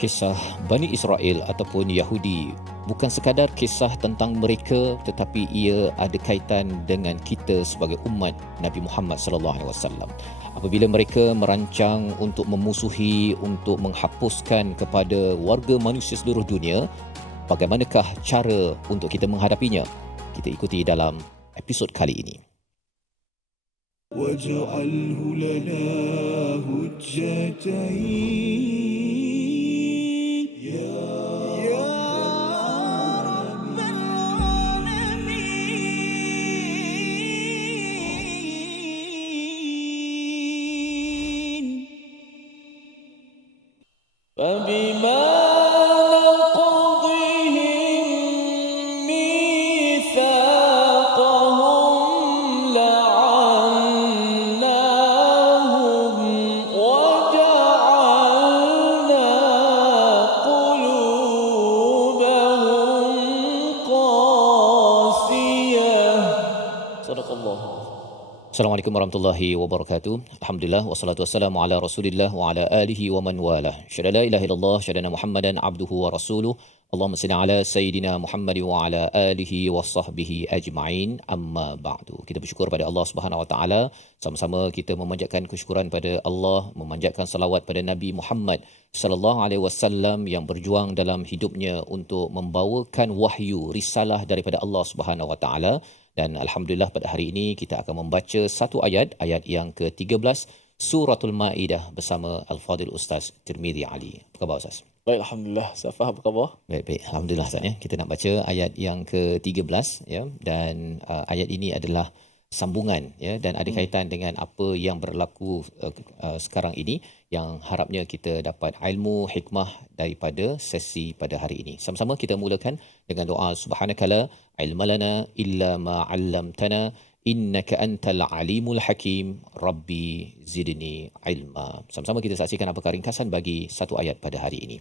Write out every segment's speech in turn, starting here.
Kisah Bani Israel ataupun Yahudi bukan sekadar kisah tentang mereka, tetapi ia ada kaitan dengan kita sebagai umat Nabi Muhammad sallallahu alaihi wasallam. Apabila mereka merancang untuk memusuhi, untuk menghapuskan kepada warga manusia seluruh dunia, bagaimanakah cara untuk kita menghadapinya? Kita ikuti dalam episod kali ini. واجعله لنا هجتين يا رب العالمين فبما Assalamualaikum warahmatullahi wabarakatuh. Alhamdulillah wassalatu wassalamu ala Rasulillah wa ala alihi wa man walah. Syada la ilaha illallah, syada Muhammadan abduhu wa rasuluh. Allahumma salli ala sayyidina Muhammad wa ala alihi wa sahbihi ajma'in. Amma ba'du. Kita bersyukur pada Allah Subhanahu wa taala. Sama-sama kita memanjatkan kesyukuran pada Allah, memanjatkan salawat pada Nabi Muhammad sallallahu alaihi wasallam yang berjuang dalam hidupnya untuk membawakan wahyu, risalah daripada Allah Subhanahu wa taala. Dan alhamdulillah pada hari ini kita akan membaca satu ayat yang ke-13 Suratul Maidah bersama Al-Fadhil Ustaz Tirmizi Ali. Apa khabar Ustaz? Baik, alhamdulillah. Safah, apa khabar? Baik. Alhamdulillah Ustaz ya. Kita nak baca ayat yang ke-13 ya, dan ayat ini adalah sambungan ya, dan ada kaitan dengan apa yang berlaku sekarang ini, yang harapnya kita dapat ilmu hikmah daripada sesi pada hari ini. Sama-sama kita mulakan dengan doa subhanakala ilmalana illa ma 'allamtana innaka antal alimul hakim rabbi zidni ilma. Sama-sama kita saksikan apakah ringkasan bagi satu ayat pada hari ini.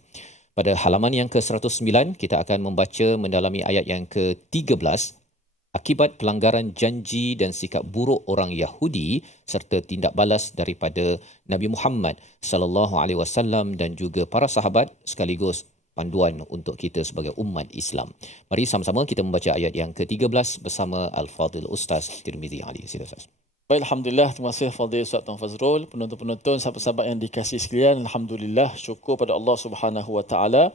Pada halaman yang ke-109 kita akan membaca mendalami ayat yang ke-13. Akibat pelanggaran janji dan sikap buruk orang Yahudi serta tindak balas daripada Nabi Muhammad sallallahu alaihi wasallam dan juga para sahabat, sekaligus panduan untuk kita sebagai umat Islam. Mari sama-sama kita membaca ayat yang ke-13 bersama Al-Fadhil Ustaz Tirmizi Ali. Sila Ustaz. Baik, alhamdulillah. Terima kasih Fadhil Ustaz Tuan Fazrul, penonton-penonton, sahabat-sahabat yang dikasihi sekalian. Alhamdulillah, syukur pada Allah Subhanahu wa taala.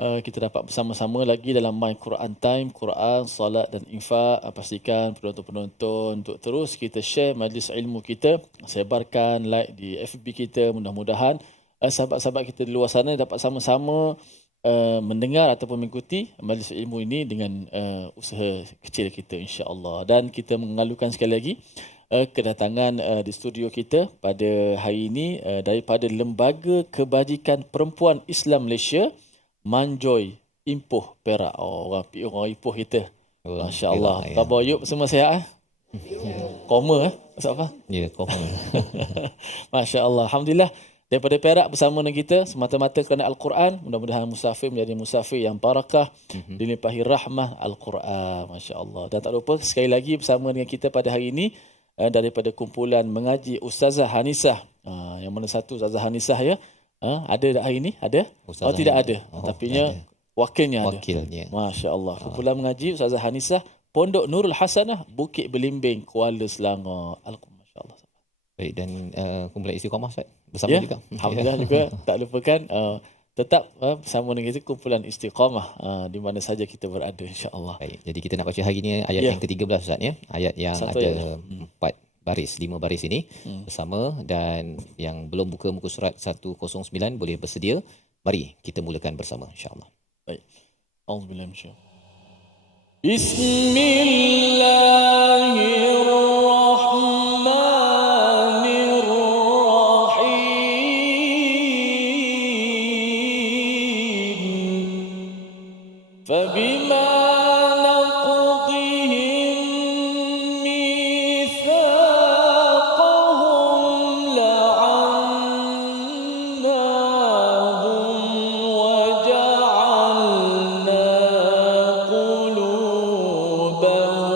Kita dapat bersama-sama lagi dalam My Quran Time, Quran, Salat dan Infak. Pastikan penonton-penonton untuk terus kita share majlis ilmu kita, sebarkan, like di FB kita. Mudah-mudahan sahabat-sahabat kita di luar sana dapat sama-sama mendengar ataupun mengikuti majlis ilmu ini dengan usaha kecil kita, insya-Allah. Dan kita mengalukan sekali lagi kedatangan di studio kita pada hari ini daripada Lembaga Kebajikan Perempuan Islam Malaysia, Manjoy Ipoh Perak. Orang Ipoh kita. Masya-Allah. Ya. Khabar Yub semua sihat? Koma Maksud apa? Ya, koma. Masya-Allah. Alhamdulillah, daripada Perak bersama dengan kita semata-mata kerana Al-Quran. Mudah-mudahan musafir menjadi musafir yang barakah, dilimpahi rahmah Al-Quran. Masya-Allah. Dan tak lupa sekali lagi bersama dengan kita pada hari ini daripada kumpulan mengaji Ustazah Hanisah. Yang mana satu Ustazah Hanisah ya? Ada tak hari ini? Ada? Ustazah tidak ada. ada. Tapinya wakilnya ada. Wakilnya. Masya-Allah. Kumpulan mengaji Ustazah Hanisah, Pondok Nurul Hasanah, Bukit Belimbing, Kuala Selangor. Masya-Allah. Baik, dan kumpulan Istiqamah Ustaz bersama Ya, juga. alhamdulillah juga. Tak lupakan tetap bersama dengan kita kumpulan Istiqamah di mana saja kita berada, insya-Allah. Baik, jadi kita nak baca hari ini ayat yang ke-13 Ustaz ya. Ayat yang Satu ada 5 baris ini bersama, dan yang belum buka muka surat 109 boleh bersedia. Mari kita mulakan bersama, insya-Allah. Baik. Auzubillahi minasyaitanir rajim. Bismillahirrahmanirrahim. Fabima قلوبهم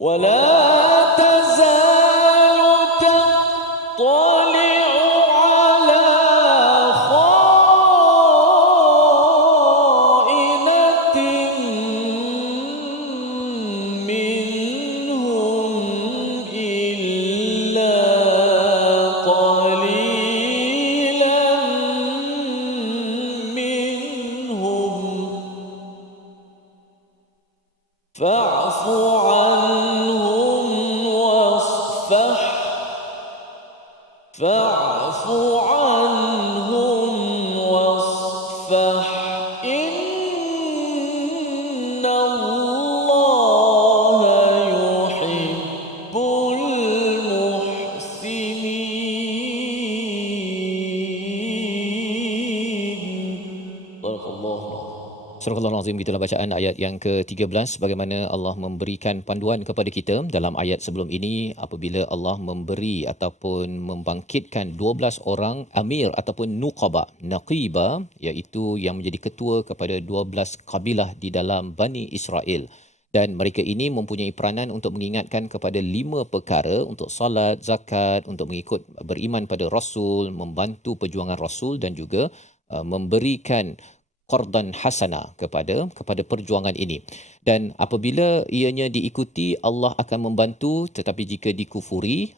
ولا تزال تطلع على خائنة منهم إلا قليلا منهم فاعف عنهم واصفح فاعف عنهم واصفح إن الله يحب المحسنين. بارك الله. Surah Al-Azim, itulah bacaan ayat yang ke-13, bagaimana Allah memberikan panduan kepada kita dalam ayat sebelum ini apabila Allah memberi ataupun membangkitkan 12 orang amir ataupun nuqaba, naqiba, iaitu yang menjadi ketua kepada 12 kabilah di dalam Bani Israel. Dan mereka ini mempunyai peranan untuk mengingatkan kepada 5 perkara, untuk salat, zakat, untuk mengikut beriman pada Rasul, membantu perjuangan Rasul dan juga memberikan qardan hasana kepada perjuangan ini. Dan apabila ianya diikuti, Allah akan membantu, tetapi jika dikufuri,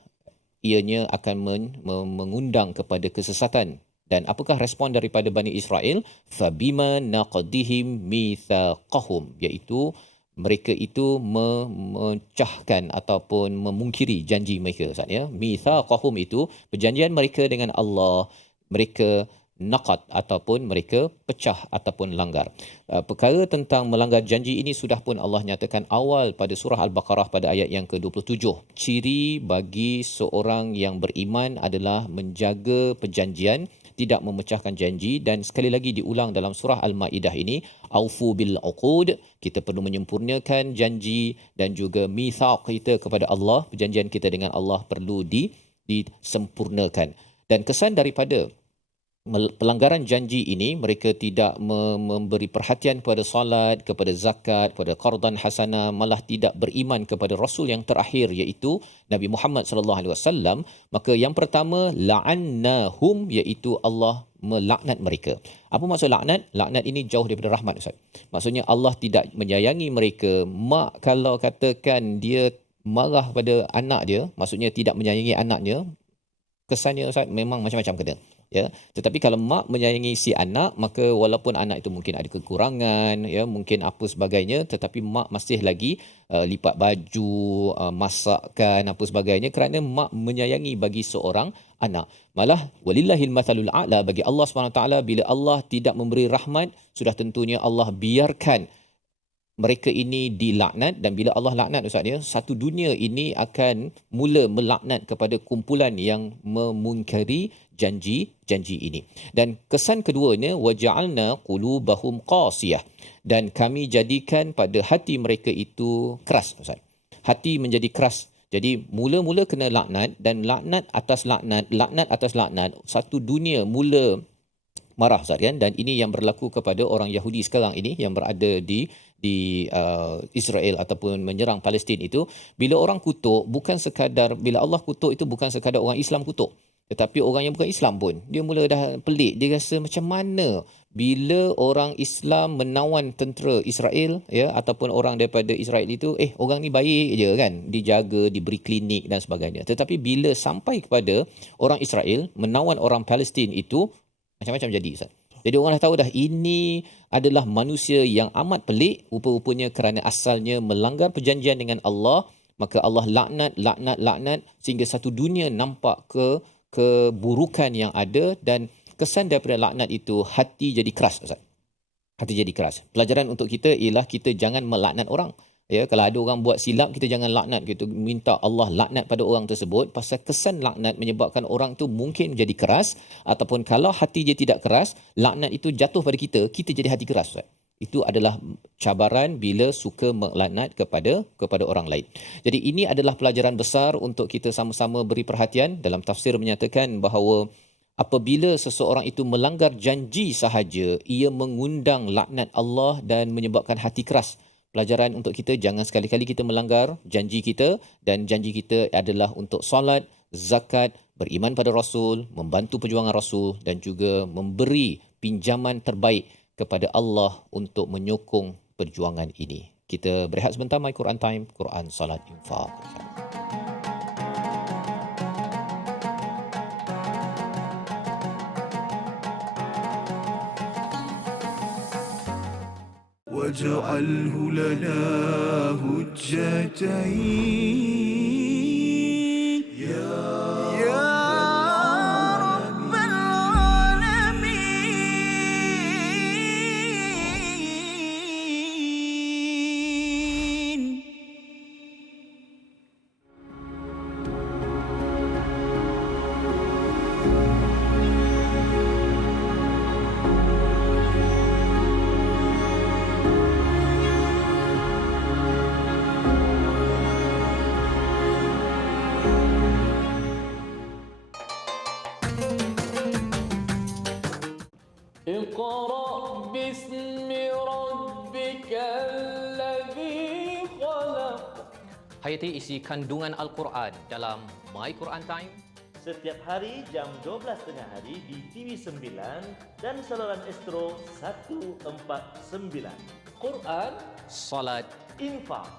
ianya akan mengundang kepada kesesatan. Dan apakah respon daripada Bani Israel? Fabima naqdihim mitsaqahum, iaitu mereka itu memecahkan ataupun memungkiri janji mereka. Mitsaqahum itu perjanjian mereka dengan Allah, mereka naqad ataupun mereka pecah ataupun langgar. Perkara tentang melanggar janji ini sudah pun Allah nyatakan awal pada surah Al-Baqarah pada ayat yang ke-27. Ciri bagi seorang yang beriman adalah menjaga perjanjian, tidak memecahkan janji, dan sekali lagi diulang dalam surah Al-Maidah ini, aufu bil uqud, kita perlu menyempurnakan janji dan juga mitsaq kita kepada Allah, perjanjian kita dengan Allah perlu disempurnakan. Dan kesan daripada pelanggaran janji ini, mereka tidak memberi perhatian kepada salat, kepada zakat, kepada qardan hasanah, malah tidak beriman kepada Rasul yang terakhir iaitu Nabi Muhammad sallallahu alaihi wasallam. Maka yang pertama, la'annahum, iaitu Allah melaknat mereka. Apa maksud laknat? Laknat ini jauh daripada rahmat, Ustaz. Maksudnya Allah tidak menyayangi mereka. Mak kalau katakan dia marah pada anak dia, maksudnya tidak menyayangi anaknya, kesannya Ustaz memang macam-macam kena. Tetapi kalau mak menyayangi si anak, maka walaupun anak itu mungkin ada kekurangan, mungkin apa sebagainya, tetapi mak masih lagi lipat baju, masakkan apa sebagainya, kerana mak menyayangi bagi seorang anak. Malah walillahil mathalul a'la, bagi Allah SWT, bila Allah tidak memberi rahmat, sudah tentunya Allah biarkan mereka ini dilaknat. Dan bila Allah laknat, Ustaz, satu dunia ini akan mula melaknat kepada kumpulan yang memungkari janji ini. Dan kesan keduanya, waja'alna qulubahum qasiyah, dan kami jadikan pada hati mereka itu keras, Ustaz. Hati menjadi keras. Jadi mula-mula kena laknat, dan laknat atas laknat, satu dunia mula marah, Ustaz, kan? Dan ini yang berlaku kepada orang Yahudi sekarang ini yang berada di Israel ataupun menyerang Palestin itu. Bila orang kutuk, bukan sekadar, bila Allah kutuk itu bukan sekadar orang Islam kutuk, tetapi orang yang bukan Islam pun dia mula dah pelik. Dia rasa macam mana bila orang Islam menawan tentera Israel, ataupun orang daripada Israel itu, orang ni baik je kan, dijaga, diberi klinik dan sebagainya. Tetapi bila sampai kepada orang Israel menawan orang Palestin itu, macam-macam jadi, Ustaz. Jadi orang dah tahu dah ini adalah manusia yang amat pelik, rupa-rupanya kerana asalnya melanggar perjanjian dengan Allah, maka Allah laknat sehingga satu dunia nampak keburukan yang ada. Dan kesan daripada laknat itu, hati jadi keras, Ustaz. Hati jadi keras. Pelajaran untuk kita ialah kita jangan melaknat orang. Kalau ada orang buat silap, kita jangan laknat, kita minta Allah laknat pada orang tersebut, pasal kesan laknat menyebabkan orang tu mungkin menjadi keras, ataupun kalau hati dia tidak keras, laknat itu jatuh pada kita jadi hati keras, Ustaz. Itu adalah cabaran bila suka melaknat kepada orang lain. Jadi ini adalah pelajaran besar untuk kita sama-sama beri perhatian. Dalam tafsir menyatakan bahawa apabila seseorang itu melanggar janji sahaja, ia mengundang laknat Allah dan menyebabkan hati keras. pelajaran untuk kita, jangan sekali-kali kita melanggar janji kita, dan janji kita adalah untuk solat, zakat, beriman pada Rasul, membantu perjuangan Rasul dan juga memberi pinjaman terbaik kepada Allah untuk menyokong perjuangan ini. Kita berehat sebentar, My Quran Time, Quran, Salat, Infak. واجعله لنا هجتين يا رب العالمين. اقرأ باسم ربك الذي خلق. Hayati isi kandungan Al-Quran dalam My Quran Time. Setiap hari jam 12 tengah hari di TV9 dan saluran Astro 149. Quran, Salat, Infak.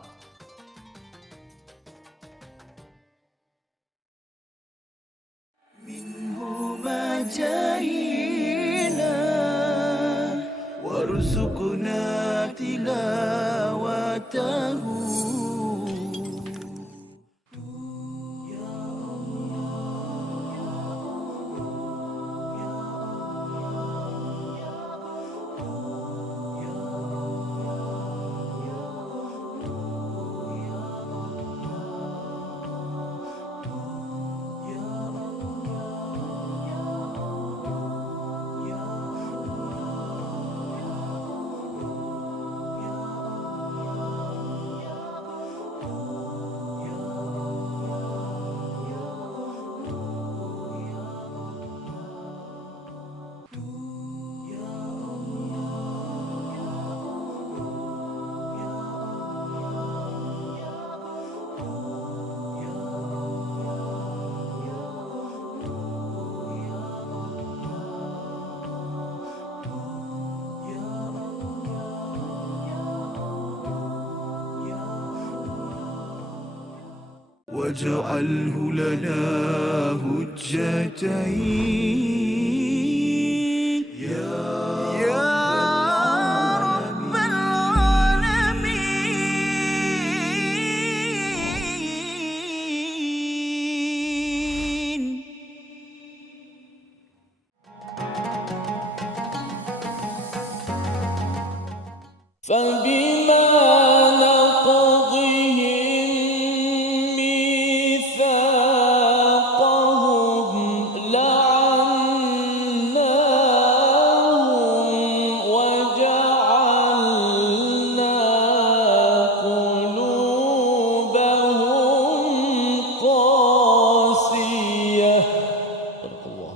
منهما جاهينا وارزقنا تلاوته. واجعله لنا هجتين يا رب العالمين. فبما نقضهم ميثاقهم لعناهم وجعلنا قلوبهم قاسية. صدق الله.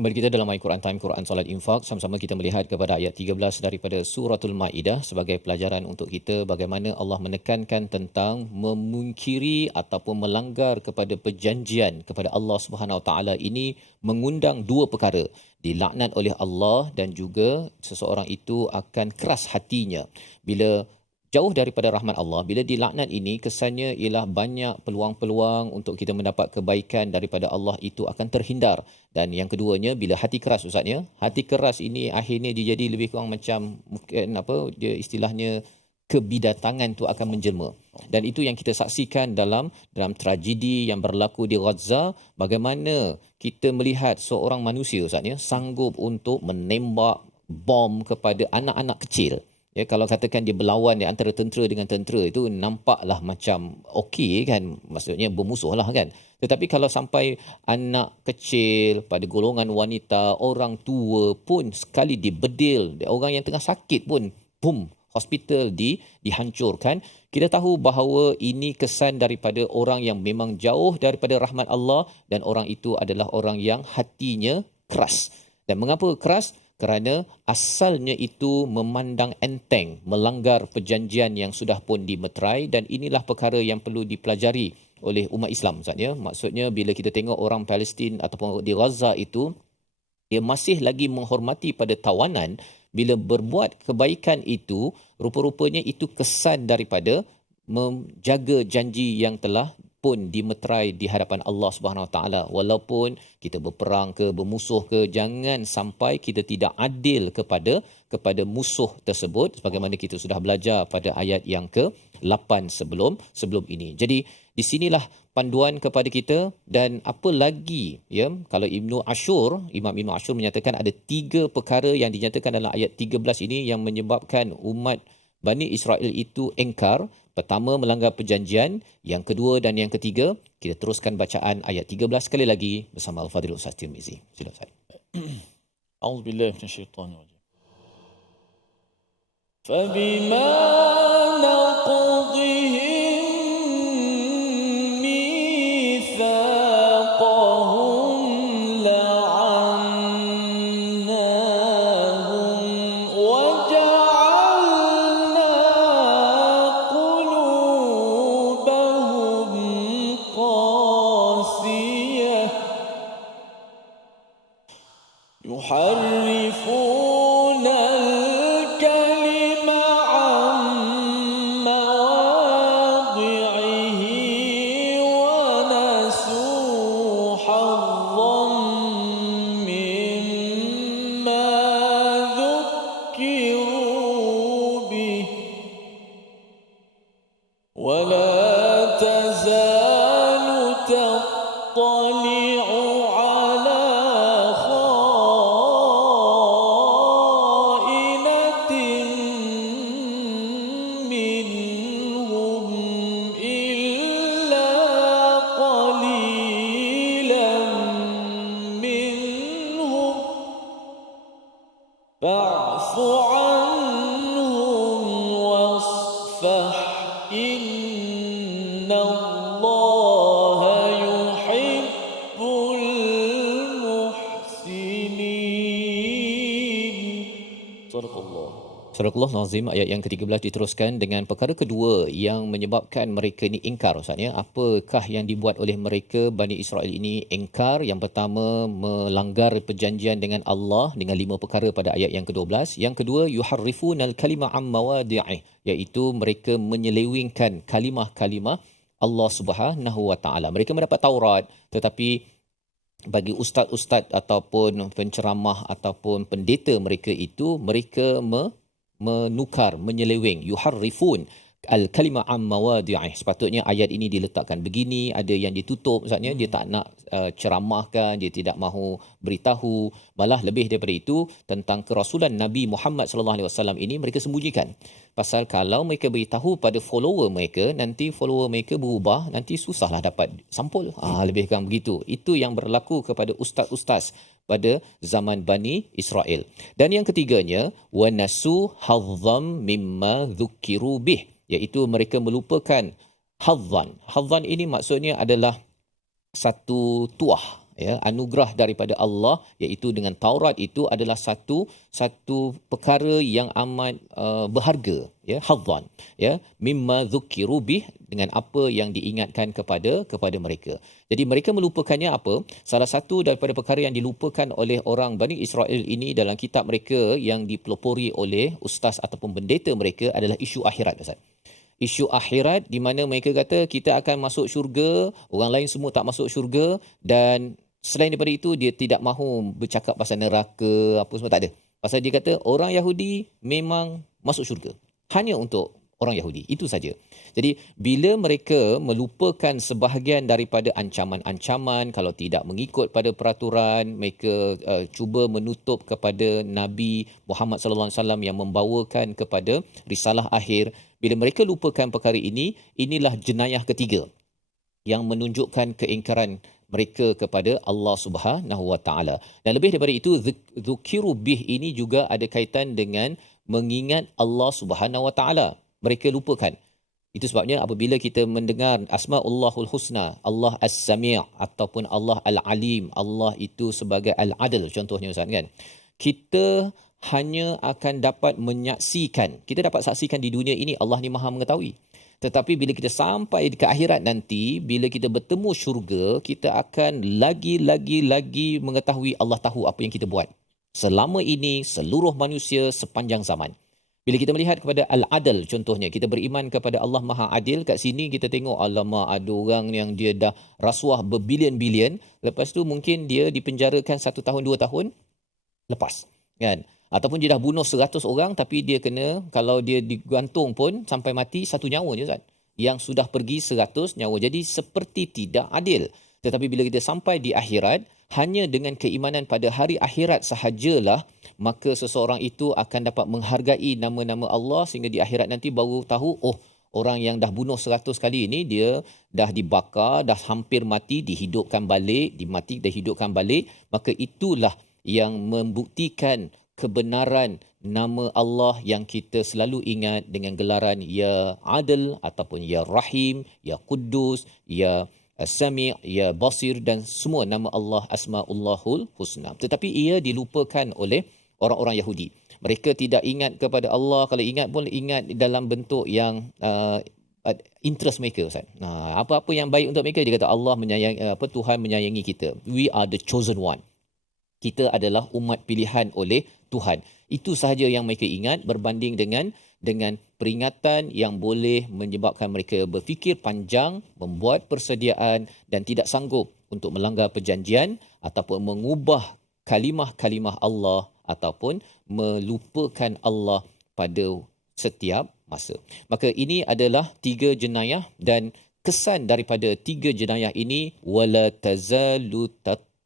Kembali kita dalam My Quran Time, Quran, Salat, Infak. Sama-sama kita melihat kepada ayat 13 daripada Suratul Maidah sebagai pelajaran untuk kita bagaimana Allah menekankan tentang memungkiri ataupun melanggar kepada perjanjian kepada Allah Subhanahu Wa Taala ini mengundang dua perkara, dilaknat oleh Allah dan juga seseorang itu akan keras hatinya bila jauh daripada rahmat Allah. Bila dilaknat ini kesannya ialah banyak peluang-peluang untuk kita mendapat kebaikan daripada Allah itu akan terhindar. Dan yang keduanya, bila hati keras Ustaznya, hati keras ini akhirnya dia jadi lebih kurang macam mungkin dia istilahnya kebidatangan tu akan menjelma. Dan itu yang kita saksikan dalam tragedi yang berlaku di Gaza, bagaimana kita melihat seorang manusia Ustaznya sanggup untuk menembak bom kepada anak-anak kecil. Ya, kalau katakan dia berlawan di antara tentera dengan tentera itu nampaklah macam okey kan, maksudnya bermusuh lah kan. Tetapi kalau sampai anak kecil, pada golongan wanita, orang tua pun sekali dibedil, orang yang tengah sakit pun, boom, hospital dihancurkan. Kita tahu bahawa ini kesan daripada orang yang memang jauh daripada rahmat Allah dan orang itu adalah orang yang hatinya keras. Dan mengapa keras? kerana asalnya itu memandang enteng, melanggar perjanjian yang sudah pun dimeterai, dan inilah perkara yang perlu dipelajari oleh umat Islam, Ustaz, ya. Maksudnya bila kita tengok orang Palestin ataupun di Gaza itu, dia masih lagi menghormati pada tawanan. Bila berbuat kebaikan itu, rupa-rupanya itu kesan daripada menjaga janji yang telah pun dimeterai di hadapan Allah Subhanahu Wa Taala. Walaupun kita berperang ke, bermusuh ke, jangan sampai kita tidak adil kepada musuh tersebut, sebagaimana kita sudah belajar pada ayat yang ke-8 sebelum ini. Jadi di sinilah panduan kepada kita. Dan apa lagi, ya, kalau Imam Ibnu Ashur menyatakan ada 3 perkara yang dinyatakan dalam ayat 13 ini yang menyebabkan umat Bani Israel itu engkar. Pertama, melanggar perjanjian. Yang kedua dan yang ketiga. Kita teruskan bacaan ayat 13 sekali lagi bersama Al-Fadhil Ustaz Tirmizi. Sila Ustaz. A'udzubillahi minasyaitonirrajim. Fabima naqdihim mitsaqahum la'annahum wa ja'alna qulubahum qasiyah يحرفون الكلم عن مواضعه ونسوا حظا مما ذكروا به ولا تزال تطلع على خائنة منهم إلا قليلا منهم فاعف عنهم واصفح إن الله يحب المحسنين صدق الله. Surah Al-Nazim ayat yang ke-13 diteruskan dengan perkara kedua yang menyebabkan mereka ini ingkar, Ustaz, ya. Apakah yang dibuat oleh mereka Bani Israel ini ingkar? Yang pertama, melanggar perjanjian dengan Allah dengan 5 perkara pada ayat yang ke-12. Yang kedua, yuharrifunal kalima am mawadi'ih, iaitu mereka menyelewengkan kalimah-kalimah Allah Subhanahu Wa Taala. Mereka mendapat Taurat, tetapi bagi ustaz-ustaz ataupun penceramah ataupun pendeta mereka itu, mereka menukar, menyeleweng. Yuharrifun al-kalima am mawadi'ih. Sepatutnya ayat ini diletakkan begini, ada yang ditutup, maksudnya dia tak nak ceramahkan, dia tidak mahu beritahu. Malah lebih daripada itu, tentang kerasulan Nabi Muhammad sallallahu alaihi wasallam ini mereka sembunyikan. Pasal kalau mereka beritahu pada follower mereka, nanti follower mereka berubah, nanti susahlah dapat sampul. Lebih kurang begitu. Itu yang berlaku kepada ustaz-ustaz pada zaman Bani Israel. Dan yang ketiganya, wa nasu hazzam mimma dzukiru bih, iaitu mereka melupakan hazzan. Hazzan ini maksudnya adalah satu tuah, ya, anugerah daripada Allah, iaitu dengan Taurat itu adalah satu perkara yang amat berharga, ya, hazzan, ya, mimma dzukiru bih, dengan apa yang diingatkan kepada mereka. Jadi mereka melupakannya apa? Salah satu daripada perkara yang dilupakan oleh orang Bani Israel ini dalam kitab mereka yang dipelopori oleh ustaz ataupun pendeta mereka adalah isu akhirat, Ustaz. Isu akhirat di mana mereka kata kita akan masuk syurga, orang lain semua tak masuk syurga, dan selain daripada itu dia tidak mahu bercakap pasal neraka apa semua, tak ada. Pasal dia kata orang Yahudi memang masuk syurga. Hanya untuk orang Yahudi, itu saja. Jadi bila mereka melupakan sebahagian daripada ancaman-ancaman, kalau tidak mengikut pada peraturan, mereka cuba menutup kepada Nabi Muhammad sallallahu alaihi wasallam yang membawakan kepada risalah akhir. Bila mereka lupakan perkara ini, inilah jenayah ketiga yang menunjukkan keingkaran mereka kepada Allah Subhanahu Wa Taala. Dan lebih daripada itu, zukiru bih ini juga ada kaitan dengan mengingat Allah Subhanahu Wa Taala. Mereka lupakan. Itu sebabnya apabila kita mendengar Asma'ullahul Husna, Allah As-Sami' ataupun Allah Al-Alim, Allah itu sebagai Al-Adil contohnya, Ustaz, kan? kita hanya akan dapat menyaksikan. Kita dapat saksikan di dunia ini Allah ni Maha mengetahui. Tetapi bila kita sampai ke akhirat nanti, bila kita bertemu syurga, kita akan lagi mengetahui Allah tahu apa yang kita buat. Selama ini, seluruh manusia sepanjang zaman. Bila kita melihat kepada Al-Adl contohnya, kita beriman kepada Allah Maha Adil, kat sini kita tengok alamak ada orang yang dia dah rasuah berbilion-bilion, lepas tu mungkin dia dipenjarakan 1 tahun 2 tahun lepas, kan? Ataupun dia dah bunuh 100 orang tapi dia kena, kalau dia digantung pun sampai mati 1 nyawa je, Ustaz. Yang sudah pergi 100 nyawa. Jadi seperti tidak adil. Tetapi bila kita sampai di akhirat, hanya dengan keimanan pada hari akhirat sahajalah, maka seseorang itu akan dapat menghargai nama-nama Allah sehingga di akhirat nanti baru tahu, oh, orang yang dah bunuh 100 kali ini dia dah dibakar, dah hampir mati, dihidupkan balik, dihidupkan balik, maka itulah yang membuktikan kebenaran nama Allah yang kita selalu ingat dengan gelaran Ya Adil ataupun Ya Rahim, Ya Quddus, Ya Sami', Ya Basir dan semua nama Allah Asma'ullahul Husna. Tetapi ia dilupakan oleh orang-orang Yahudi. Mereka tidak ingat kepada Allah. Kalau ingat pun ingat dalam bentuk yang interest mereka, Ustaz. Apa-apa yang baik untuk mereka, dia kata Allah menyayangi, Tuhan menyayangi kita. We are the chosen one. Kita adalah umat pilihan oleh Tuhan. Itu sahaja yang mereka ingat berbanding dengan peringatan yang boleh menyebabkan mereka berfikir panjang, membuat persediaan dan tidak sanggup untuk melanggar perjanjian ataupun mengubah kalimah-kalimah Allah ataupun melupakan Allah pada setiap masa. Maka ini adalah 3 jenayah dan kesan daripada 3 jenayah ini, wala tazalu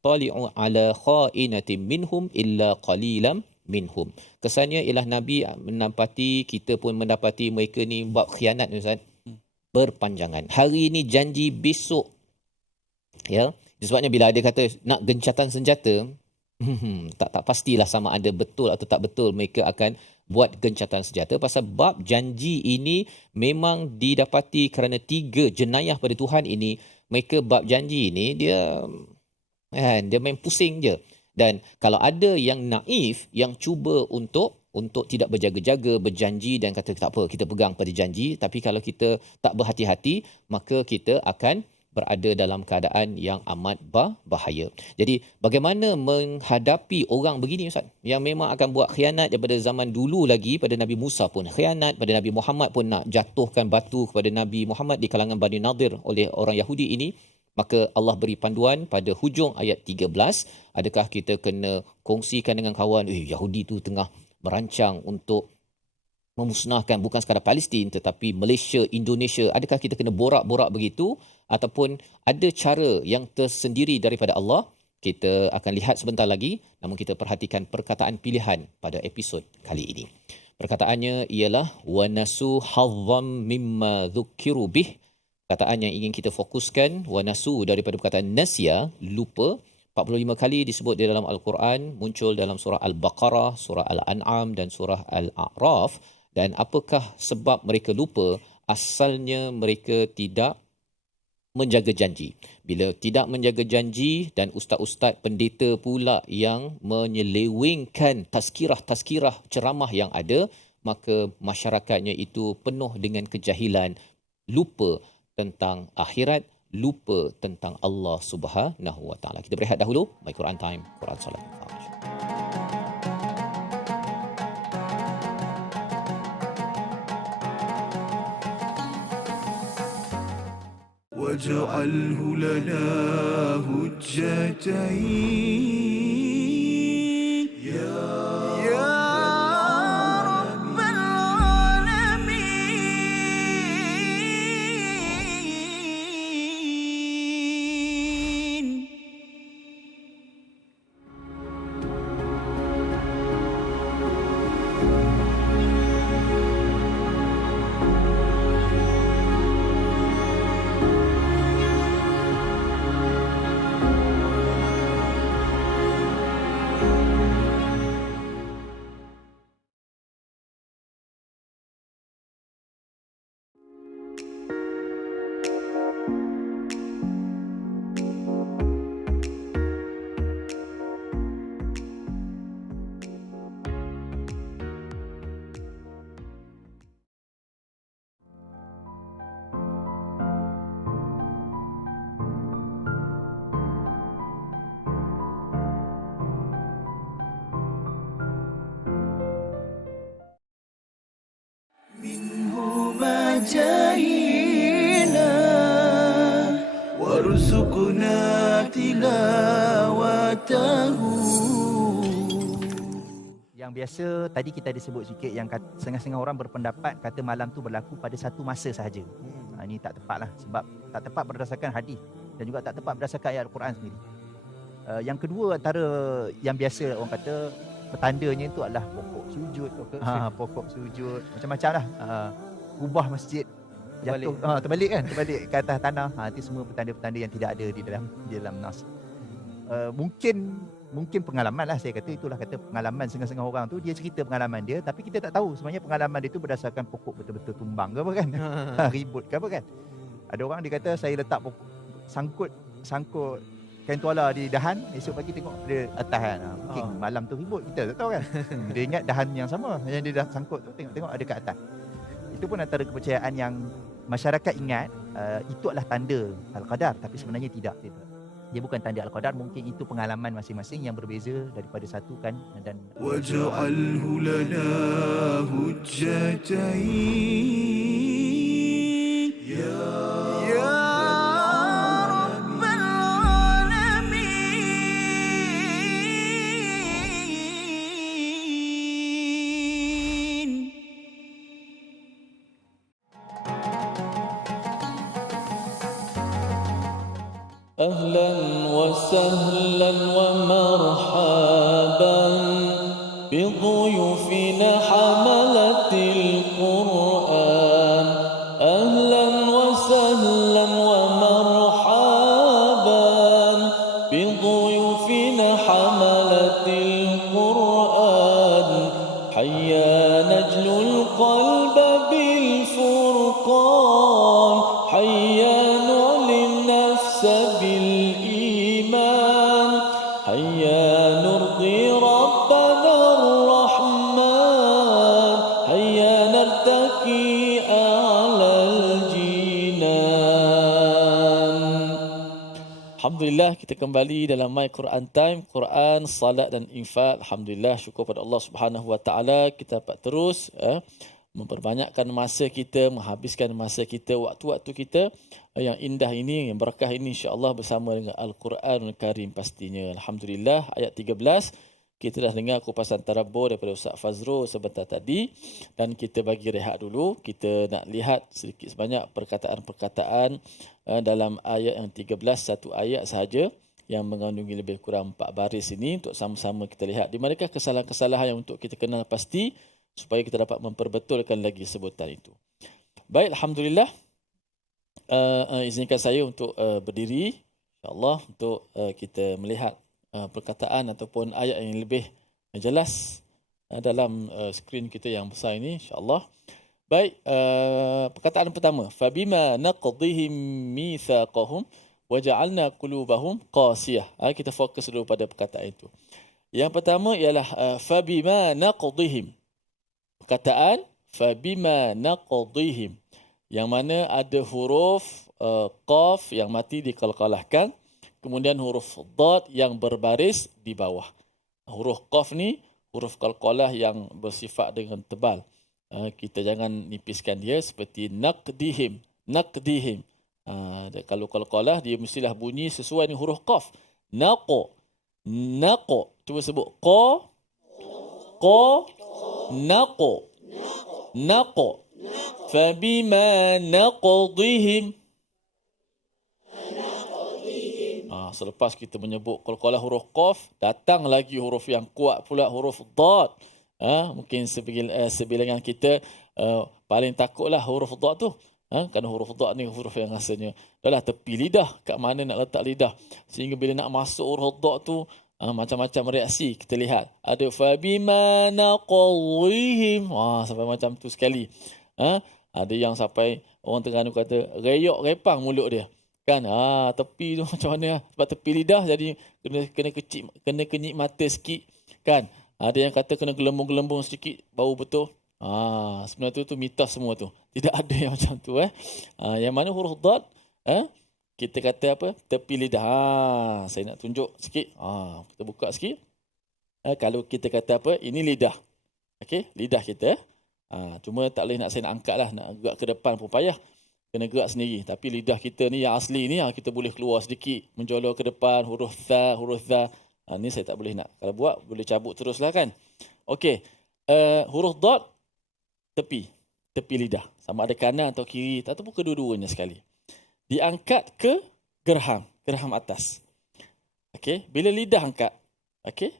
tali'u ala kha'inatin minhum illa qalilam minhum. Kesannya ialah Nabi mendapati, kita pun mendapati mereka ni buat khianat, Ustaz. Berpanjangan. Hari ini janji, besok. Ya. Sebabnya bila ada kata nak gencatan senjata, tak pastilah sama ada betul atau tak betul mereka akan buat gencatan senjata. Pasal bab janji ini memang didapati kerana 3 jenayah pada Tuhan ini, mereka bab janji ini dia main pusing je. Dan kalau ada yang naif yang cuba untuk tidak berjaga-jaga, berjanji dan kata tak apa, kita pegang pada janji, tapi kalau kita tak berhati-hati, maka kita akan berada dalam keadaan yang amat bahaya. Jadi bagaimana menghadapi orang begini, Ustaz, yang memang akan buat khianat daripada zaman dulu lagi. Pada Nabi Musa pun khianat, pada Nabi Muhammad pun nak jatuhkan batu kepada Nabi Muhammad di kalangan Bani Nadir oleh orang Yahudi ini. Maka Allah beri panduan pada hujung ayat 13. Adakah kita kena kongsikan dengan kawan, Yahudi tu tengah merancang untuk memusnahkan bukan sekadar Palestin tetapi Malaysia, Indonesia. Adakah kita kena borak-borak begitu? Ataupun ada cara yang tersendiri daripada Allah? Kita akan lihat sebentar lagi. Namun kita perhatikan perkataan pilihan pada episod kali ini. Perkataannya ialah wanasu hazzam mimma dhukiru bih. Perkataan yang ingin kita fokuskan, wanasu daripada perkataan nasya, lupa. 45 kali disebut di dalam Al-Quran, muncul dalam surah Al-Baqarah, surah Al-An'am dan surah Al-A'raf. Dan apakah sebab mereka lupa? Asalnya mereka tidak menjaga janji. Bila tidak menjaga janji dan ustaz-ustaz pendeta pula yang menyelewengkan tazkirah-tazkirah ceramah yang ada, maka masyarakatnya itu penuh dengan kejahilan, lupa tentang akhirat, lupa tentang Allah Subhanahu Wa Taala. Kita berehat dahulu. My Quran Time, Quran Salat. واجعله لنا هجتين يا رب العالمين. جاهلا وارزقنا تلاوته. Yang biasa tadi kita ada sebut sikit yang setengah-setengah orang berpendapat kata malam tu berlaku pada satu masa sahaja. Ini tak tepat lah, sebab tak tepat berdasarkan hadis dan juga tak tepat berdasarkan ayat Al-Quran sendiri. Yang kedua, antara yang biasa orang kata petandanya itu adalah pokok sujud, pokok sujud, macam-macam lah. Kubah masjid jatuh, terbalik kan, terbalik ke atas tanah. Itu semua petanda-petanda yang tidak ada di dalam nas. Mungkin pengalaman lah, saya kata itulah kata pengalaman setengah-setengah orang tu, dia cerita pengalaman dia, tapi kita tak tahu sebenarnya pengalaman dia tu berdasarkan pokok betul-betul tumbang ke apa kan. Ribut ke apa kan. Ada orang dia kata saya letak pokok, sangkut kain tuala di dahan, esok pagi tengok dia atas kan. Mungkin malam tu ribut, kita tak tahu kan. Dia ingat dahan yang sama yang dia dah sangkut tu, tengok ada kat atas. Itu pun antara kepercayaan yang masyarakat ingat itu adalah tanda Al-Qadar, tapi sebenarnya tidak. Dia bukan tanda Al-Qadar, mungkin itu pengalaman masing-masing yang berbeza daripada satu kan. Dan وَاجْعَلْهُ لَنَا هُجَّتَيْنِ يَا رَبَّ الْعَالَمِينَ. أهلا وسهلا ومرحبا بضيوفنا حملة القرآن. أهلا وسهلا ومرحبا بضيوفنا حملة القرآن. حيا نجل القلب بالفرقان. حيا نعلي النفس بالإيمان. هيا نرضي ربنا الرحمن. هيا نرتقي أعلى الجنان. Alhamdulillah, kita kembali dalam My Quran Time, Quran, salat dan infak. Alhamdulillah, syukur pada Allah Subhanahu Wa Taala, kita dapat terus memperbanyakkan masa kita, menghabiskan masa kita, waktu-waktu kita yang indah ini, yang berkah ini, insya-Allah bersama dengan Al-Quranul Karim pastinya. Alhamdulillah, ayat 13 kita dah dengar kupasan tadabbur daripada Ustaz Fazrul sebentar tadi, dan kita bagi rehat dulu. Kita nak lihat sedikit sebanyak perkataan-perkataan dalam ayat yang 13, satu ayat sahaja yang mengandungi lebih kurang 4 baris ini, untuk sama-sama kita lihat di manakah kesalahan-kesalahan yang untuk kita kenal pasti supaya kita dapat memperbetulkan lagi sebutan itu. Baik, Alhamdulillah. Izinkan saya untuk berdiri, insya-Allah, untuk kita melihat perkataan ataupun ayat yang lebih jelas dalam skrin kita yang besar ini, insya-Allah. Baik, perkataan pertama, fabima naqdihim mitsaqahum waja'alna qulubahum qasiyah. Kita fokus dulu pada perkataan itu. Yang pertama ialah fabima naqdihim. Perkataan fabima naqdihim, yang mana ada huruf qaf yang mati diqalqalahkan, kemudian huruf dad yang berbaris di bawah. Huruf qaf ni huruf qalqalah yang bersifat dengan tebal. Kita jangan nipiskan dia seperti naqdihim. Kalau qalqalah dia mestilah bunyi sesuai dengan huruf qaf. Naqo. Cuba sebut qa naqo. Fabima naqdihim. Selepas kita menyebut qalqalah huruf qaf, datang lagi huruf yang kuat pula, huruf dad. Mungkin sebilangan kita paling takutlah huruf dad tu. Kerana huruf dad ni huruf yang rasanya dah tepi lidah, kat mana nak letak lidah. Sehingga bila nak masuk huruf dad tu, macam-macam reaksi kita lihat. Ada fabima naqdihim, sampai macam tu sekali. Ada yang sampai orang Terengganu kata reyok repang mulut dia. Kan? Tepi tu macam mana? Sebab tepi lidah jadi kena kenyit mata sikit. Kan? Ada yang kata kena gelembung-gelembung sedikit bau betul. Sebenarnya tu mitos semua tu. Tidak ada yang macam tu. Yang mana huruf dad, kita kata apa? Tepi lidah. Saya nak tunjuk sikit. Kita buka sikit. Kalau kita kata apa? Ini lidah. Okey, lidah kita. Cuma tak boleh saya nak angkat lah, nak gerak ke depan pun payah. Kena gerak sendiri. Tapi lidah kita ni yang asli ni, kita boleh keluar sedikit, menjolor ke depan, huruf za. Ni saya tak boleh nak. Kalau buat, boleh cabut terus lah kan. Okey. Huruf dot, tepi lidah. Sama ada kanan atau kiri, ataupun kedua-duanya sekali. Diangkat ke gerham atas. Okey. Bila lidah angkat, okey.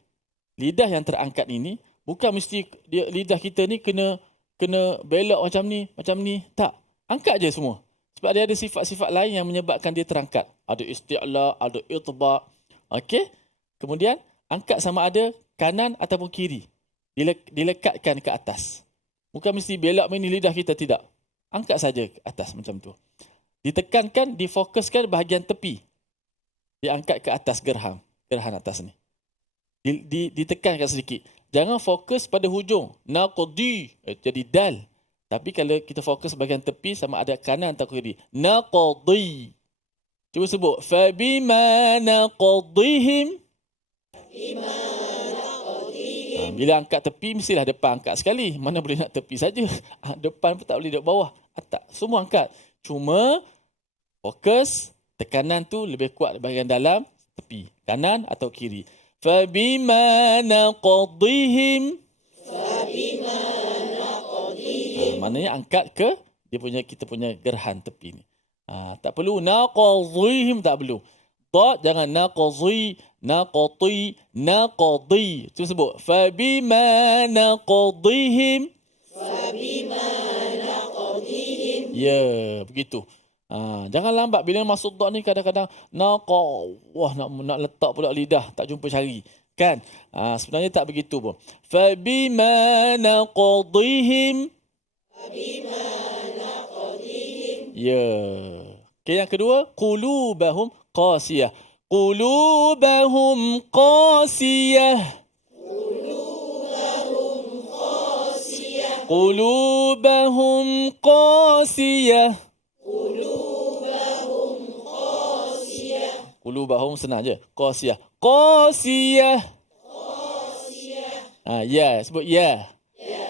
Lidah yang terangkat ini, bukan mesti lidah kita ni kena belok macam ni. Tak. Angkat je semua. Sebab dia ada sifat-sifat lain yang menyebabkan dia terangkat. Ada isti'la, ada itba'. Okey. Kemudian, angkat sama ada kanan ataupun kiri. Dilekatkan ke atas. Bukan mesti belak ni lidah kita, tidak. Angkat saja ke atas macam tu. Ditekankan, difokuskan bahagian tepi. Diangkat ke atas gerham atas ni. Ditekankan sedikit. Jangan fokus pada hujung. Naqdi. Jadi dal. Tapi kalau kita fokus bahagian tepi sama ada kanan atau kiri. Naqdi. Cuba sebut. Fabima naqdihim. Bila angkat tepi, mestilah depan angkat sekali. Mana boleh nak tepi saja. Depan pun tak boleh duduk bawah. Tak. Semua angkat. Cuma fokus, tekanan tu lebih kuat bahagian dalam, tepi. Kanan atau kiri. Fabima naqdihim. Maknanya angkat ke kita punya gerhan tepi ni. Tak perlu naqdihim, tak perlu. Dot jangan naqdi. Cuba sebut. Fabima naqdihim. Ya, begitu. Jangan lambat bila masuk dot ni, kadang-kadang nak letak pula lidah, tak jumpa cari. Kan? Sebenarnya tak begitu pun. Fabima naqdihim. Ya. Okay, yang kedua, qulubahum qasiyah. Qulubahum qasiyah. Qulubahum qasiyah. Qulubahum senang je. Qasiyah. Ya, sebut ya.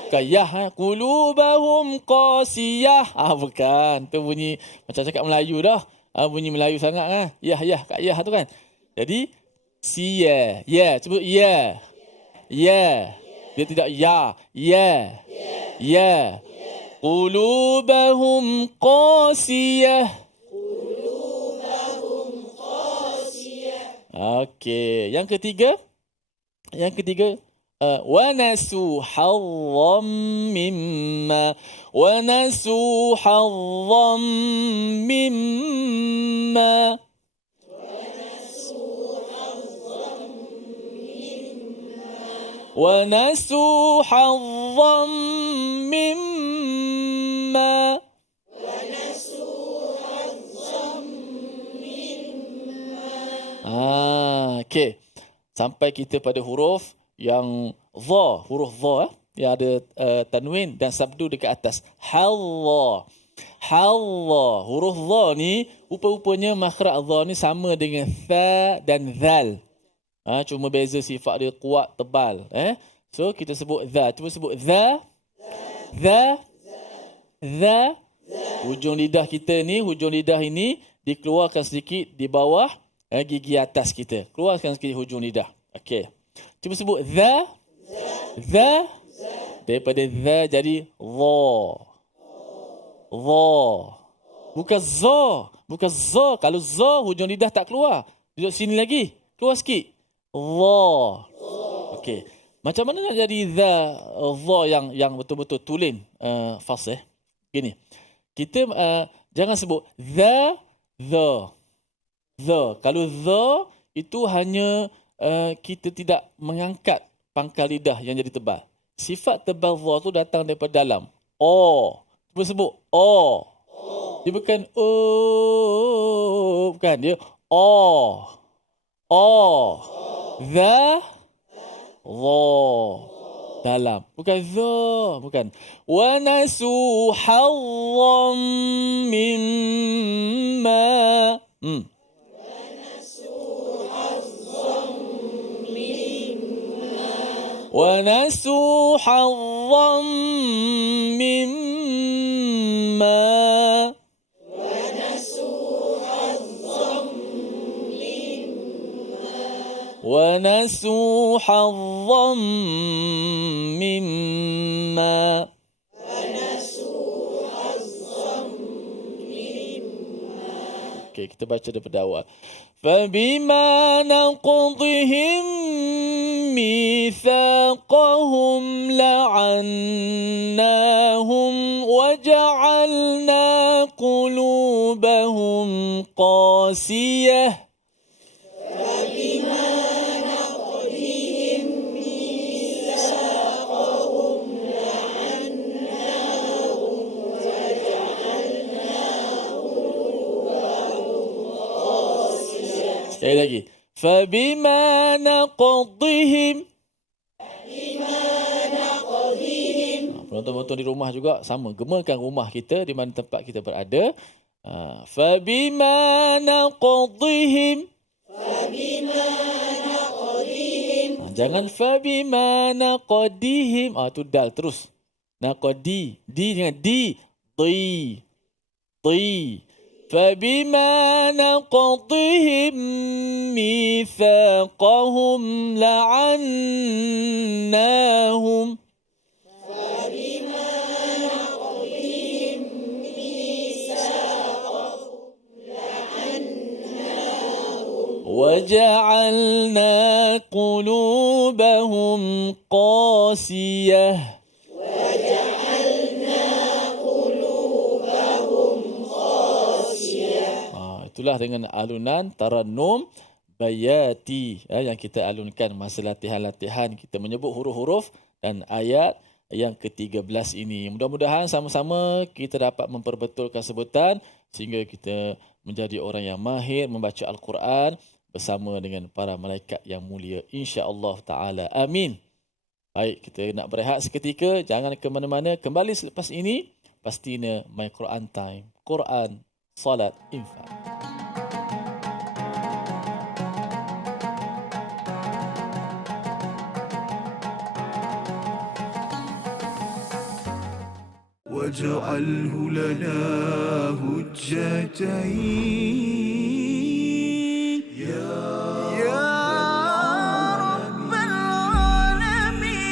Bukan ya. Qulubahum qasiyah. Bukan. Tu bunyi macam cakap Melayu dah. Bunyi Melayu sangat kan. Ya, kat ya tu kan. Jadi, siya. Ya, sebut ya. Ya. Dia tidak ya. Ya. Qulubahum qasiyah. Okey. Yang ketiga. Wa nasu hazzam mimma. ونسوا حظا مما okey. Sampai kita pada huruf yang dha, huruf dha yang ada tanwin dan sabdu dekat atas. Halla. Huruf dha ni rupa-rupanya makhraj dha ni sama dengan tha dan zal. Cuma beza sifat dia kuat, tebal. So, kita sebut dha. Cuba sebut dha. Hujung lidah kita ni, hujung lidah ini dikeluarkan sedikit di bawah gigi atas kita. Keluarkan sedikit hujung lidah. Okey. Cuba sebut dha. Daripada dha jadi dha. Bukan za. Kalau za, hujung lidah tak keluar. Duduk sini lagi. Keluar sikit. Dha. Okey. Macam mana nak jadi dha yang betul-betul tulen fasih? Gini. Kita jangan sebut dha. Kalau dha itu hanya kita tidak mengangkat pangkal lidah yang jadi tebal. Sifat tebal dha tu datang daripada dalam. Cuba sebut Dia bukan bukan, dia dha dalam, bukan dha, bukan. Wa nasu hazzam mimma. Wa nasu hazzam فنسوا حظا مما Okey, kita baca daripada awal. فَبِمَا نَقْضِهِمْ مِيثَاقَهُمْ لَعَنَّاهُمْ وَجَعَلْنَا قُلُوبَهُمْ قَاسِيَةً Sekali lagi. فَبِمَا نَقْضِهِمْ Penonton-penonton di rumah juga sama. Gemakan rumah kita di mana tempat kita berada. فَبِمَا نَقْضِهِمْ Jangan فَبِمَا نَقْضِهِمْ tu dal terus. Naqdi. Di dengan di. Ti. فبما نقضهم ميثاقهم لعناهم وجعلنا قلوبهم قاسية Itulah dengan alunan Tarannum Bayati yang kita alunkan masa latihan-latihan. Kita menyebut huruf-huruf dan ayat yang ke-13 ini. Mudah-mudahan sama-sama kita dapat memperbetulkan sebutan sehingga kita menjadi orang yang mahir membaca Al-Quran bersama dengan para malaikat yang mulia, insya-Allah ta'ala. Amin. Baik, kita nak berehat seketika. Jangan ke mana-mana. Kembali selepas ini, pastinya My Quran Time. Quran, Salat, Infak. واجعله لنا هجتين يا رب العالمين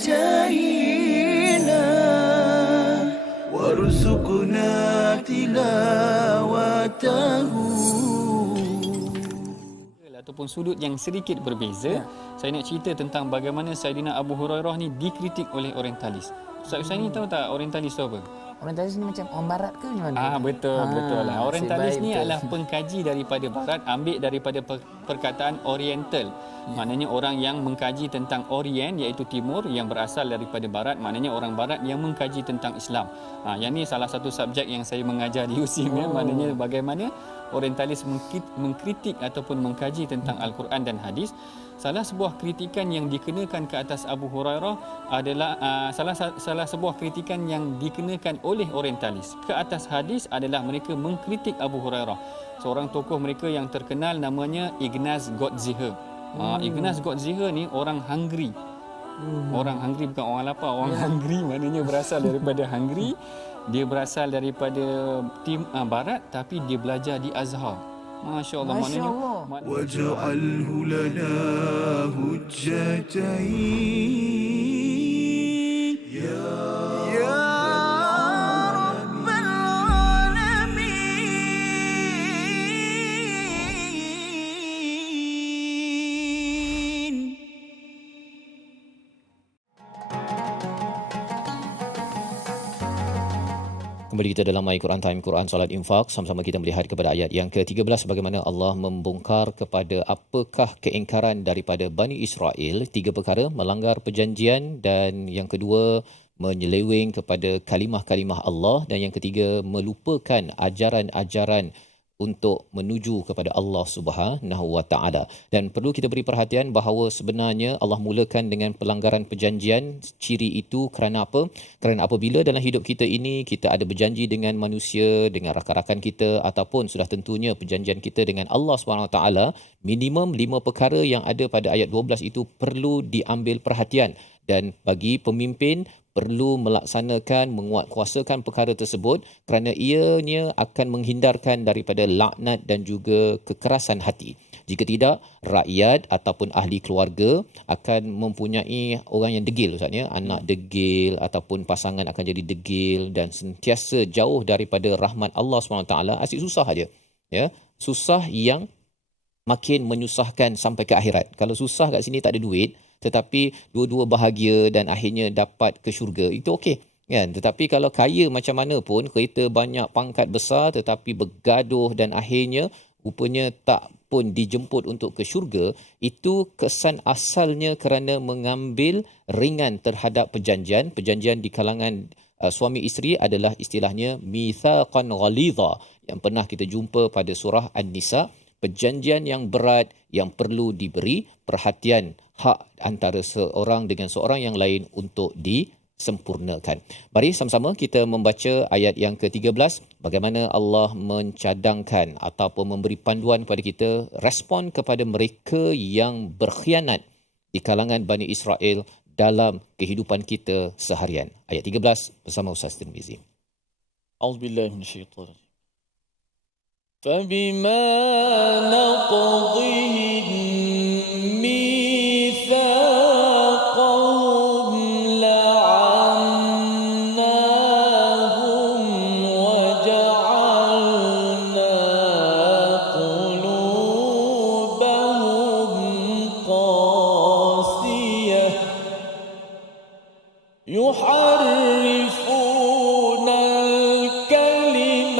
جاهنا وارزقنا تلاوته ataupun sudut yang sedikit berbeza. Saya nak cerita tentang bagaimana Saidina Abu Hurairah ni dikritik oleh orientalis. Ustaz Usaini tahu tak orientalis tu apa? Orientalis ni macam orang barat ke macam mana? Betul lah. Orientalis ni betul. adalah pengkaji daripada barat, ambil daripada perkataan oriental. Maknanya orang yang mengkaji tentang orient iaitu timur, yang berasal daripada barat, maknanya orang barat yang mengkaji tentang Islam. Yang ni salah satu subjek yang saya mengajar di USIM ya, maknanya bagaimana orientalis mengkritik ataupun mengkaji tentang Al-Quran dan hadis. Salah sebuah kritikan yang dikenakan ke atas Abu Hurairah adalah salah sebuah kritikan yang dikenakan oleh orientalis ke atas hadis adalah mereka mengkritik Abu Hurairah. Seorang tokoh mereka yang terkenal namanya Ignaz Gottsicher. Ignaz Gottsicher ni orang Hungary. Orang Hungary bukan orang lapar, orang Hungary maknanya berasal daripada Hungary. Dia berasal daripada barat tapi dia belajar di Azhar. Masya Allah. واجعله لنا هجتين يا رب العالمين Kembali kita dalam My Quran Time, Quran Salat Infak. Sama-sama kita melihat kepada ayat yang ke-13 bagaimana Allah membongkar kepada apakah keingkaran daripada Bani Israel. 3 perkara, melanggar perjanjian, dan yang kedua menyeleweng kepada kalimah-kalimah Allah, dan yang ketiga melupakan ajaran-ajaran untuk menuju kepada Allah Subhanahu Wa Taala. Dan perlu kita beri perhatian bahawa sebenarnya Allah mulakan dengan pelanggaran perjanjian. Ciri itu kerana apa? Kerana apabila dalam hidup kita ini kita ada berjanji dengan manusia, dengan rakan-rakan kita, ataupun sudah tentunya perjanjian kita dengan Allah Subhanahu Wa Taala, minimum 5 perkara yang ada pada ayat 12 itu perlu diambil perhatian, dan bagi pemimpin perlu melaksanakan, menguatkuasakan perkara tersebut kerana ianya akan menghindarkan daripada laknat dan juga kekerasan hati. Jika tidak, rakyat ataupun ahli keluarga akan mempunyai orang yang degil, Ustaz, anak degil ataupun pasangan akan jadi degil dan sentiasa jauh daripada rahmat Allah SWT. Asyik susah aja. Ya, susah yang makin menyusahkan sampai ke akhirat. Kalau susah kat sini tak ada duit, tetapi dua-dua bahagia dan akhirnya dapat ke syurga, itu okey, kan? Tetapi kalau kaya macam mana pun, kereta banyak, pangkat besar, tetapi bergaduh dan akhirnya rupanya tak pun dijemput untuk ke syurga, itu kesan asalnya kerana mengambil ringan terhadap perjanjian. Perjanjian di kalangan suami isteri adalah istilahnya mithaqan ghalidha yang pernah kita jumpa pada surah An-Nisa. Perjanjian yang berat yang perlu diberi perhatian, hak antara seorang dengan seorang yang lain untuk disempurnakan. Mari sama-sama kita membaca ayat yang ke-13, bagaimana Allah mencadangkan ataupun memberi panduan kepada kita respon kepada mereka yang berkhianat di kalangan Bani Israel dalam kehidupan kita seharian. Ayat 13 bersama Ustaz Tirmizi. A'udzubillahi minasyaitanir. فبما نقضهم ميثاقهم لعناهم وجعلنا قلوبهم قاسية يحرفون الكلم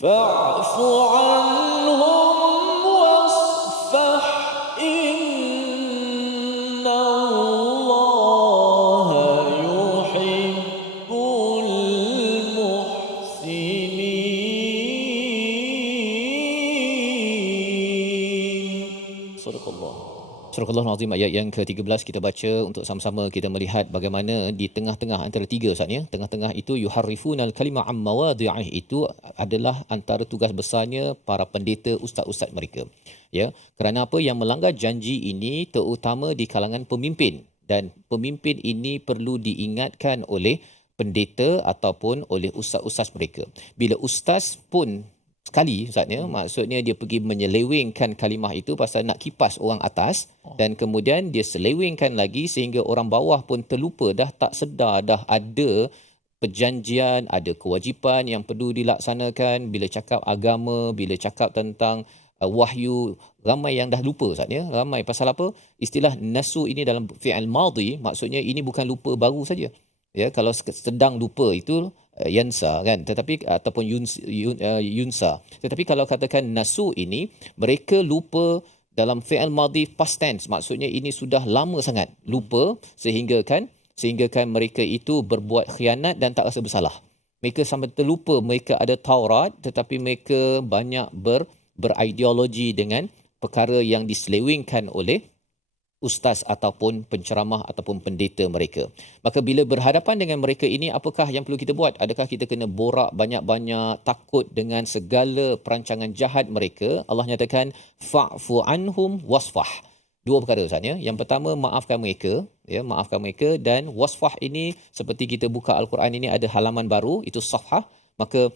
فاعف عنهم واصفح إن الله يحب المحسنين. صدق الله. Surah Al-Azim ayat yang ke-13 kita baca untuk sama-sama kita melihat bagaimana di tengah-tengah antara tiga, Ustaz, ya. Tengah-tengah itu yuharrifunal kalima am mawadhi'ih, itu adalah antara tugas besarnya para pendeta, ustaz-ustaz mereka. Ya, kerana apa? Yang melanggar janji ini terutama di kalangan pemimpin, dan pemimpin ini perlu diingatkan oleh pendeta ataupun oleh ustaz-ustaz mereka. Bila ustaz pun sekali, Ustaz, ya, maksudnya dia pergi menyelewengkan kalimah itu pasal nak kipas orang atas, dan kemudian dia selewengkan lagi sehingga orang bawah pun terlupa, dah tak sedar dah ada perjanjian, ada kewajipan yang perlu dilaksanakan. Bila cakap agama, bila cakap tentang wahyu, ramai yang dah lupa, Ustaz, ya. Ramai pasal apa? Istilah nasu ini dalam fi'il madhi, maksudnya ini bukan lupa baru saja. Ya, kalau sedang lupa itu yansa, kan, tetapi ataupun yunsa. Tetapi kalau katakan nasu ini, mereka lupa dalam fi'il madhi past tense, maksudnya ini sudah lama sangat lupa sehingga kan mereka itu berbuat khianat dan tak rasa bersalah. Mereka sampai terlupa mereka ada Taurat, tetapi mereka banyak berideologi dengan perkara yang diselewengkan oleh ustaz ataupun penceramah ataupun pendeta mereka. Maka bila berhadapan dengan mereka ini, apakah yang perlu kita buat? Adakah kita kena borak banyak-banyak, takut dengan segala perancangan jahat mereka? Allah nyatakan fa'fu anhum wasfah. Dua perkara Ustaz ya. Yang pertama, maafkan mereka, ya, maafkan mereka, dan wasfah ini seperti kita buka Al-Quran ini ada halaman baru, itu safhah. Maka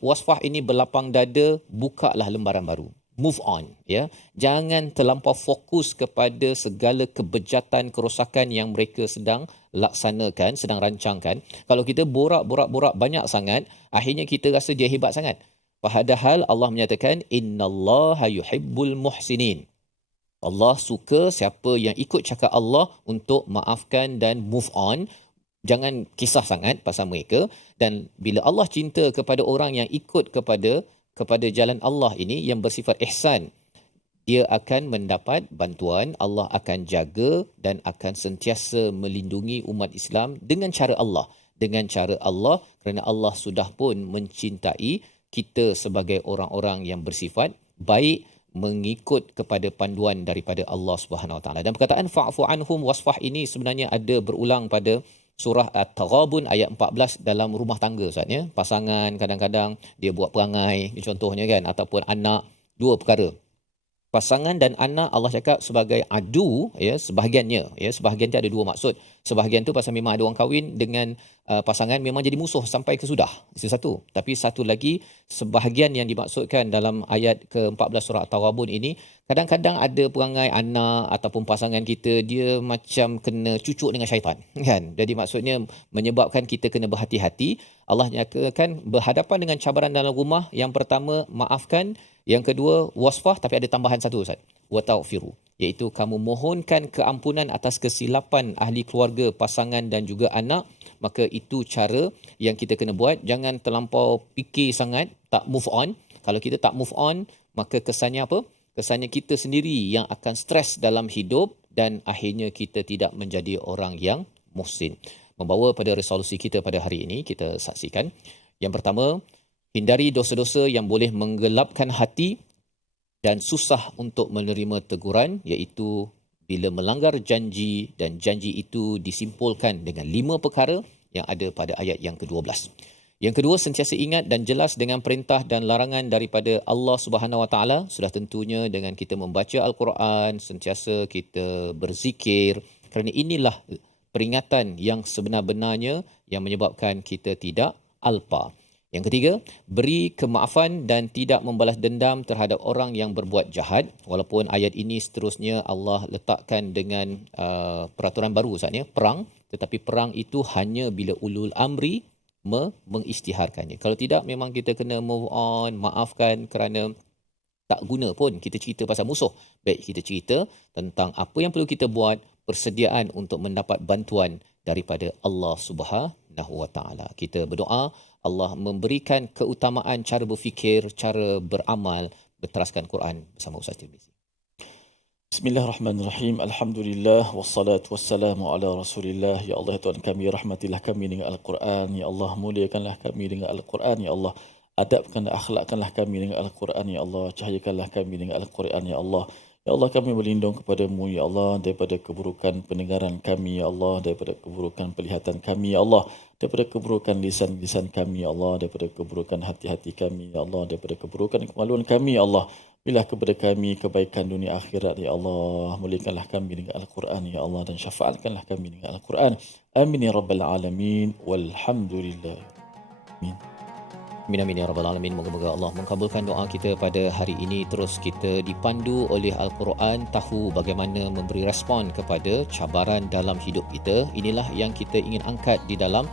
wasfah ini berlapang dada, bukalah lembaran baru. Move on, ya. Jangan terlampau fokus kepada segala kebejatan, kerosakan yang mereka sedang laksanakan, sedang rancangkan. Kalau kita borak banyak sangat, akhirnya kita rasa dia hebat sangat. Padahal Allah menyatakan innallaha yuhibbul muhsinin. Allah suka siapa yang ikut cakap Allah untuk maafkan dan move on. Jangan kisah sangat pasal mereka. Dan bila Allah cinta kepada orang yang ikut kepada jalan Allah ini yang bersifat ihsan, dia akan mendapat bantuan, Allah akan jaga dan akan sentiasa melindungi umat Islam dengan cara Allah. Dengan cara Allah, kerana Allah sudah pun mencintai kita sebagai orang-orang yang bersifat baik, mengikut kepada panduan daripada Allah Subhanahu Wa Taala. Dan perkataan fa'fu anhum wasfah ini sebenarnya ada berulang pada surah At-Taghabun ayat 14 dalam rumah tangga Ustaz ya. Pasangan kadang-kadang dia buat perangai contohnya kan, ataupun anak, dua perkara. Pasangan dan anak Allah cakap sebagai adu ya, sebahagiannya ya, sebahagian tu ada dua maksud. Sebahagian tu pasal memang ada orang kahwin dengan pasangan memang jadi musuh sampai ke sudah. Itu satu. Tapi satu lagi, sebahagian yang dimaksudkan dalam ayat ke-14 surah At-Taghabun ini, kadang-kadang ada perangai anak ataupun pasangan kita dia macam kena cucuk dengan syaitan kan. Jadi maksudnya menyebabkan kita kena berhati-hati. Allah nyatakan berhadapan dengan cabaran dalam rumah, yang pertama maafkan, yang kedua wasfah, tapi ada tambahan satu Ustaz, wa taghfiru, iaitu kamu mohonkan keampunan atas kesilapan ahli keluarga, pasangan dan juga anak. Maka itu cara yang kita kena buat. Jangan terlampau fikir sangat, tak move on. Kalau kita tak move on, maka kesannya apa? Kesannya kita sendiri yang akan stres dalam hidup dan akhirnya kita tidak menjadi orang yang muhsin. Membawa pada resolusi kita pada hari ini, kita saksikan. Yang pertama, hindari dosa-dosa yang boleh menggelapkan hati dan susah untuk menerima teguran, iaitu bila melanggar janji dan janji itu disimpulkan dengan 5 perkara yang ada pada ayat yang ke-12. Yang kedua, sentiasa ingat dan jelas dengan perintah dan larangan daripada Allah Subhanahu Wa Taala. Sudah tentunya dengan kita membaca Al-Quran, sentiasa kita berzikir, kerana inilah peringatan yang sebenar-benarnya yang menyebabkan kita tidak alpa. Yang ketiga, beri kemaafan dan tidak membalas dendam terhadap orang yang berbuat jahat. Walaupun ayat ini seterusnya Allah letakkan dengan peraturan baru Ustaz ya, perang, tetapi perang itu hanya bila ulul amri mengisytiharkannya. Kalau tidak, memang kita kena move on, maafkan, kerana tak guna pun kita cerita pasal musuh. Baik kita cerita tentang apa yang perlu kita buat, persediaan untuk mendapat bantuan daripada Allah Subhanahu Wa Taala. Kita berdoa Allah memberikan keutamaan cara berfikir, cara beramal, berteraskan Quran bersama Ustaz Tirmizi. Bismillahirrahmanirrahim. Alhamdulillah wassalatu wassalamu ala Rasulillah. Ya Allah, Tuhan kami, rahmatilah kami dengan Al-Quran. Ya Allah, muliakanlah kami dengan Al-Quran. Ya Allah, adabkanlah, akhlakkanlah kami dengan Al-Quran. Ya Allah, cahayakanlah kami dengan Al-Quran. Ya Allah, ya Allah, kami berlindung kepadamu, Ya Allah, daripada keburukan pendengaran kami, Ya Allah, daripada keburukan penglihatan kami, Ya Allah, daripada keburukan lisan-lisan kami, Ya Allah, daripada keburukan hati-hati kami, Ya Allah, daripada keburukan kemaluan kami, Ya Allah. Berilah kepada kami kebaikan dunia akhirat, Ya Allah. Muliakanlah kami dengan Al-Quran, Ya Allah, dan syafaatkanlah kami dengan Al-Quran. Amin ya rabbal alamin. Walhamdulillah. Amin. Amin amin ya rabbal alamin. Moga-moga Allah mengabulkan doa kita pada hari ini. Terus kita dipandu oleh Al-Quran, tahu bagaimana memberi respon kepada cabaran dalam hidup kita. Inilah yang kita ingin angkat di dalam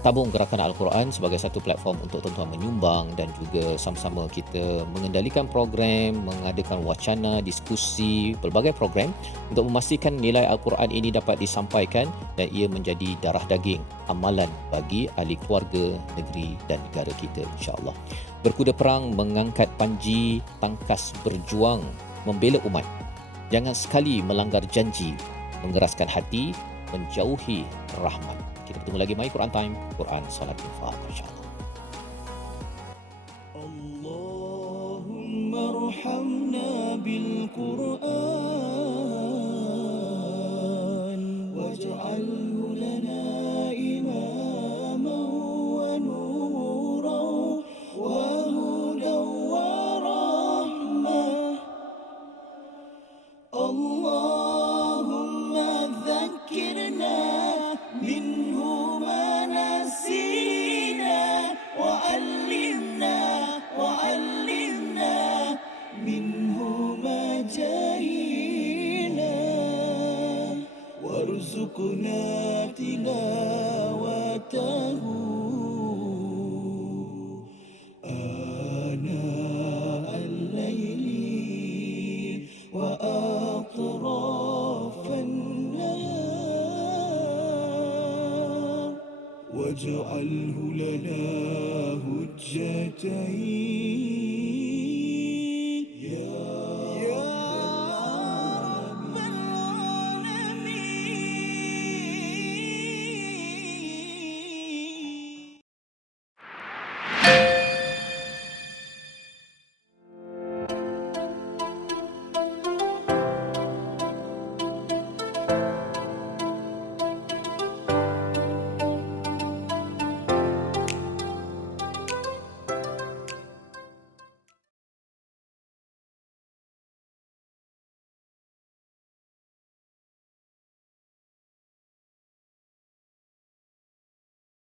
tabung gerakan Al-Quran sebagai satu platform untuk tuan-tuan menyumbang dan juga sama-sama kita mengendalikan program, mengadakan wacana, diskusi, pelbagai program untuk memastikan nilai Al-Quran ini dapat disampaikan dan ia menjadi darah daging amalan bagi ahli keluarga, negeri dan negara kita, insya-Allah. Berkuda perang, mengangkat panji, tangkas berjuang, membela umat. Jangan sekali melanggar janji, mengeraskan hati, menjauhi rahmat. Kita bertemu lagi My Quran Time, Quran Salat Infaq, insya-Allah. Allahumma arhamna bil Quran واجعله لنا حجتين